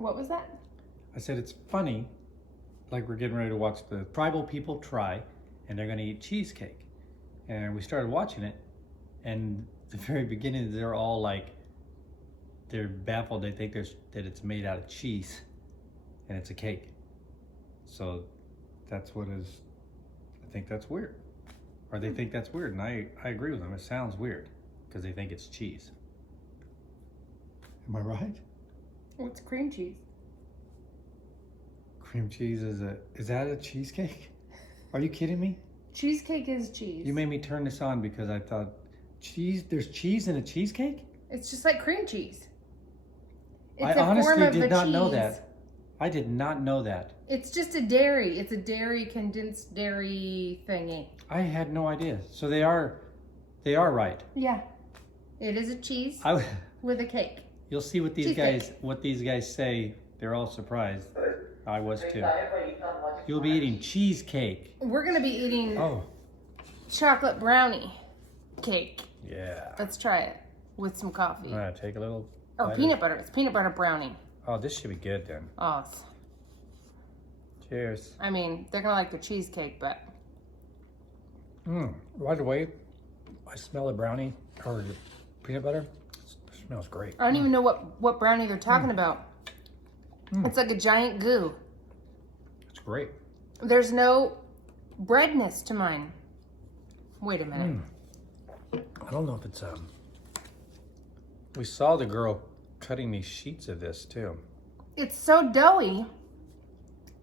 What was that? I said it's funny, like we're getting ready to watch the tribal people try, and they're gonna eat cheesecake. And we started watching it, and the very beginning, they're all like, they're baffled. They think that it's made out of cheese, and it's a cake. So that's what is, I think that's weird. Or they think that's weird, and I agree with them. It sounds weird, because they think it's cheese. Am I right? What's cream cheese? Cream cheese is that a cheesecake? Are you kidding me? Cheesecake is cheese. You made me turn this on because I thought, there's cheese in a cheesecake? It's just like cream cheese. I honestly did not know that. I did not know that. It's just a dairy. It's a dairy, condensed dairy thingy. I had no idea. So they are right. Yeah. It is a cheese with a cake. You'll see what these guys say. They're all surprised. I was too. You'll be eating cheesecake. We're gonna be eating chocolate brownie cake. Yeah. Let's try it with some coffee. All right, take a little. Or peanut butter. It's peanut butter brownie. Oh, this should be good then. Oh. Cheers. I mean, they're gonna like the cheesecake, but. Right away, I smell the brownie or the peanut butter. It smells great. I don't even know what brownie they're talking about. It's like a giant goo. It's great. There's no breadness to mine. Wait a minute. I don't know if it's we saw the girl cutting these sheets of this too. It's so doughy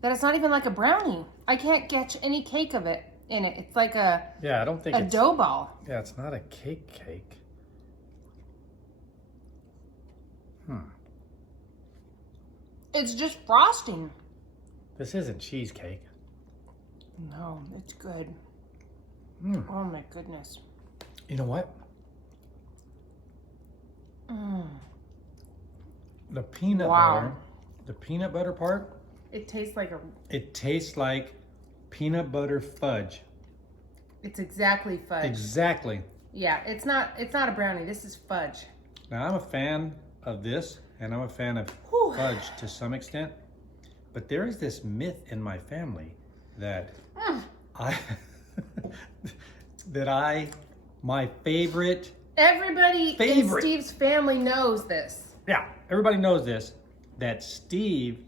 that it's not even like a brownie. I can't catch any cake of it in it. It's like I don't think it's dough ball. Yeah, it's not a cake. It's just frosting. This isn't cheesecake. No, it's good. Oh my goodness. You know what? The peanut butter, the peanut butter part. It tastes like It tastes like peanut butter fudge. It's exactly fudge. Exactly. Yeah, it's not a brownie. This is fudge. Now I'm a fan of this, and I'm a fan of fudge to some extent. But there is this myth in my family that my favorite. Everybody in Steve's family knows this. Yeah, everybody knows this, that Steve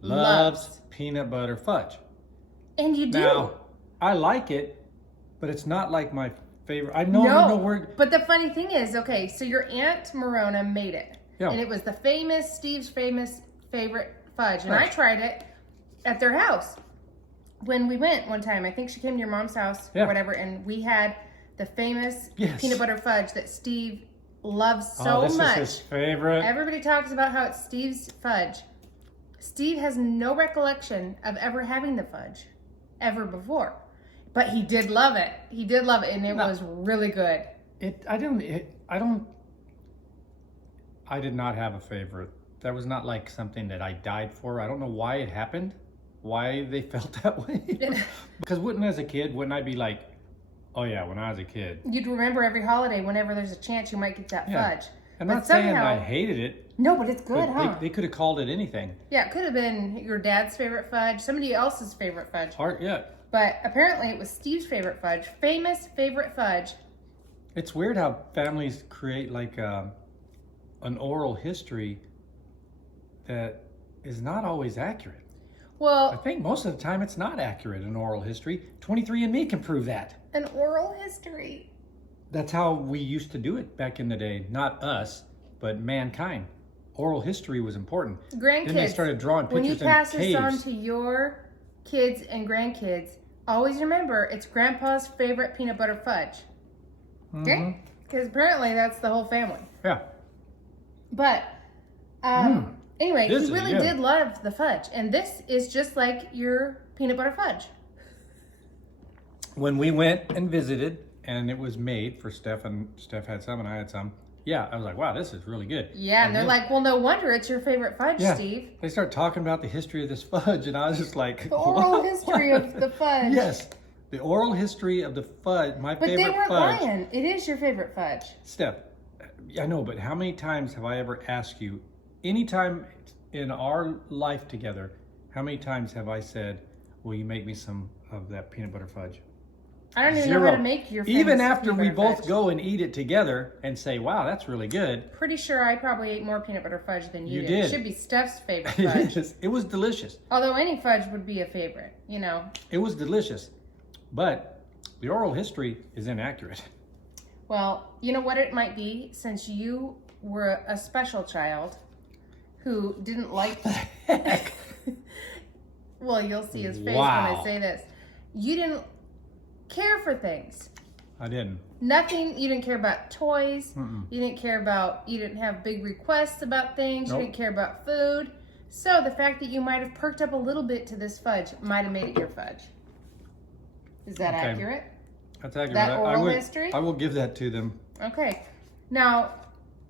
loves peanut butter fudge. And you do. Now, I like it, but it's not like my favorite. I know where. But the funny thing is, okay, so your Aunt Morona made it. Yeah. And it was Steve's famous favorite fudge. And I tried it at their house when we went one time. I think she came to your mom's house or whatever, and we had the famous peanut butter fudge that Steve loves so much. This is his favorite. Everybody talks about how it's Steve's fudge. Steve has no recollection of ever having the fudge ever before. But he did love it. He did love it, and it was really good. I did not have a favorite. That was not like something that I died for. I don't know why it happened, why they felt that way. Because as a kid, wouldn't I be like, oh yeah, when I was a kid. You'd remember every holiday whenever there's a chance you might get that fudge. I'm not saying I hated it. No, but it's good, huh? They could have called it anything. Yeah, it could have been your dad's favorite fudge, somebody else's favorite fudge. But apparently it was Steve's favorite fudge, famous favorite fudge. It's weird how families create like an oral history that is not always accurate. Well, I think most of the time it's not accurate, an oral history. 23andMe can prove that. An oral history. That's how we used to do it back in the day. Not us, but mankind. Oral history was important. Grandkids. Then they started drawing pictures in caves. When you pass this on to your kids and grandkids, always remember it's Grandpa's favorite peanut butter fudge. Okay? Because apparently that's the whole family. Yeah. But, anyway, he really did love the fudge. And this is just like your peanut butter fudge. When we went and visited, and it was made for Steph, and Steph had some and I had some, I was like, wow, this is really good. Yeah, and they're like, well, no wonder it's your favorite fudge, Steve. They start talking about the history of this fudge, and I was just like, the oral history of the fudge. Yes, the oral history of the fudge, my favorite fudge. But they weren't lying. It is your favorite fudge. Steph, I know, but how many times have I ever asked you, anytime in our life together, how many times have I said, will you make me some of that peanut butter fudge? I don't even know how to make your famous Even after we peanut butter both fudge. go and eat it together and say, wow, that's really good. Pretty sure I probably ate more peanut butter fudge than you did. did. It should be Steph's favorite fudge. It was delicious. Although any fudge would be a favorite, you know. It was delicious. But the oral history is inaccurate. Well, you know what it might be? Since you were a special child who didn't like... Heck. Well, you'll see his face Wow. when I say this. You didn't care for things. I didn't. Nothing. You didn't care about toys. You didn't care about, you didn't have big requests about things. Nope. You didn't care about food. So the fact that you might have perked up a little bit to this fudge might have made it your fudge. Is that Okay. accurate? That's accurate. That I oral will, history? I will give that to them. Okay. Now,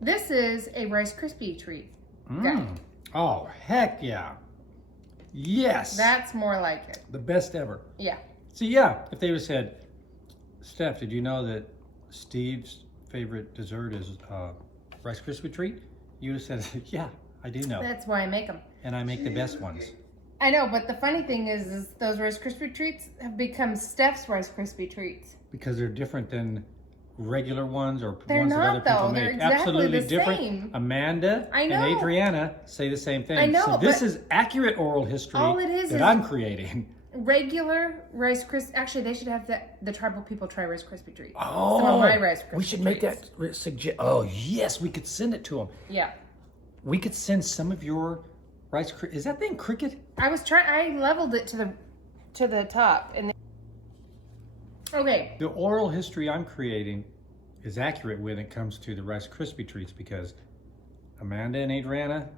this is a Rice Krispie treat. Okay. Oh, heck yeah. Yes. That's more like it. The best ever. Yeah. See, yeah, if they would have said, Steph, did you know that Steve's favorite dessert is Rice Krispie treat? You would have said, yeah, I do know. That's why I make them. And I make the best ones. I know, but the funny thing is those Rice Krispie treats have become Steph's Rice Krispie treats. Because they're different than regular ones or They're ones that not, other people though. make. They're exactly Absolutely the different. same. Amanda I and know. Adriana say the same thing. I know, So this but is accurate oral history all it is that is- I'm creating. Regular Rice Krispie. Actually, they should have the tribal people try Rice Krispie treats. Oh, Some of my Rice Krispie we should make treats. that suggest. Oh, yes, we could send it to them. Yeah. We could send some of your Rice. Is that thing cricket? I was trying. I leveled it to the top, and okay. The oral history I'm creating is accurate when it comes to the Rice Krispie treats because Amanda and Adriana,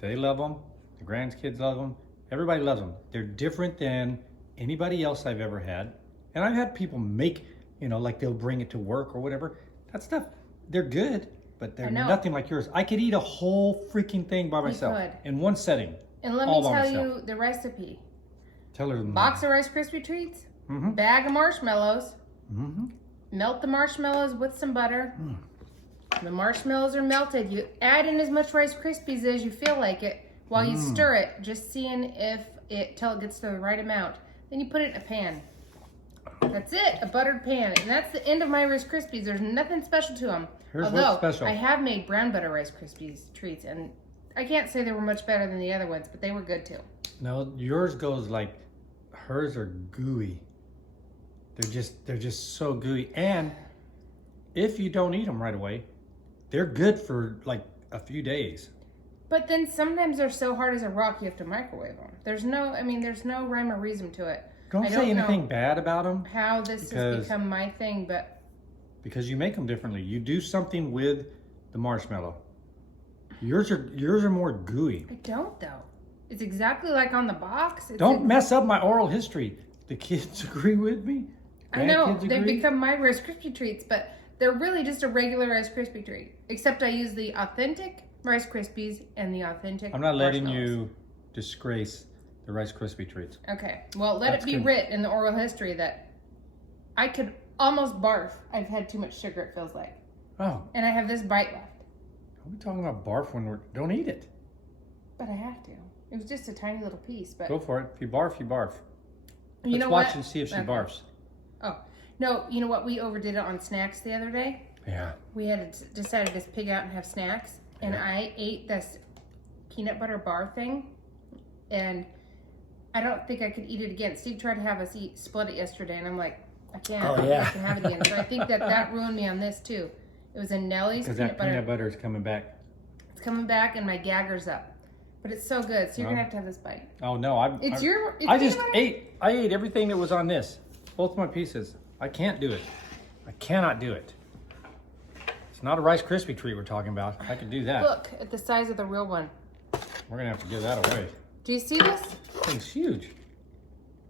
they love them. The grandkids love them. Everybody loves them. They're different than anybody else I've ever had. And I've had people make, like they'll bring it to work or whatever. That stuff, they're good, but they're nothing like yours. I could eat a whole freaking thing by myself could. in one setting. And let me all by tell myself. you the recipe. Tell her. Box of Rice Krispie treats, Mhm. bag of marshmallows, Mm-hmm. melt the marshmallows with some butter. The marshmallows are melted. You add in as much Rice Krispies as you feel like it while you stir it, just seeing till it gets to the right amount. Then you put it in a pan. That's it, a buttered pan. And that's the end of my Rice Krispies. There's nothing special to them. Here's Although, what's special. I have made brown butter Rice Krispies treats, and I can't say they were much better than the other ones, but they were good too. No, yours goes like, hers are gooey. They're just so gooey. And if you don't eat them right away, they're good for like a few days. But then sometimes they're so hard as a rock you have to microwave them. There's no rhyme or reason to it. Don't say anything bad about them. How this has become my thing, but because you make them differently. You do something with the marshmallow. Yours are more gooey. I don't though. It's exactly like on the box. Don't mess up my oral history. The kids agree with me. I know Grandkids they've agree? become my Rice Krispie treats, but they're really just a regular Rice Krispie treat. Except I use the authentic Rice Krispies and the authentic. I'm not letting marshmallows. you disgrace the Rice Krispie treats. Okay, well let That's it be good. writ in the oral history that I could almost barf. I've had too much sugar. It feels like, Oh, and I have this bite left, are we talking about barf when don't eat it? but I have to. It was just a tiny little piece, but Go for it. If you barf, you barf. you Let's know watch what? and see if she Okay. barfs. Oh no, you know what? We overdid it on snacks the other day. Yeah. We had decided to pig out and have snacks, and Yeah. I ate this peanut butter bar thing, and I don't think I could eat it again. Steve tried to have us split it yesterday, and I'm like, I can't. I don't think I can have it again. So I think that ruined me on this too. It was a Nellie's Because peanut that butter. peanut butter is coming back. It's coming back, and my gagger's up. But it's so good, so you're gonna have to have this bite. Oh no, I It's I just peanut butter? ate. I ate everything that was on this. Both my pieces. I can't do it. I cannot do it. It's not a Rice Krispie treat we're talking about. I could do that. Look at the size of the real one. We're gonna have to give that away. Do you see this? Thing's huge.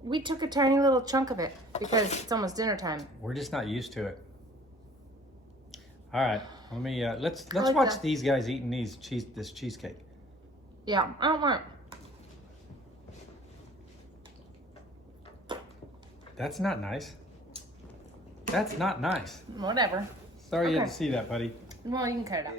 We took a tiny little chunk of it because it's almost dinner time. We're just not used to it. All right, let me. Let's like watch that. these guys eating this cheesecake. Yeah, I don't want it. That's not nice. That's not nice. Whatever. Sorry you Okay. didn't see that, buddy. Well, you can cut it out.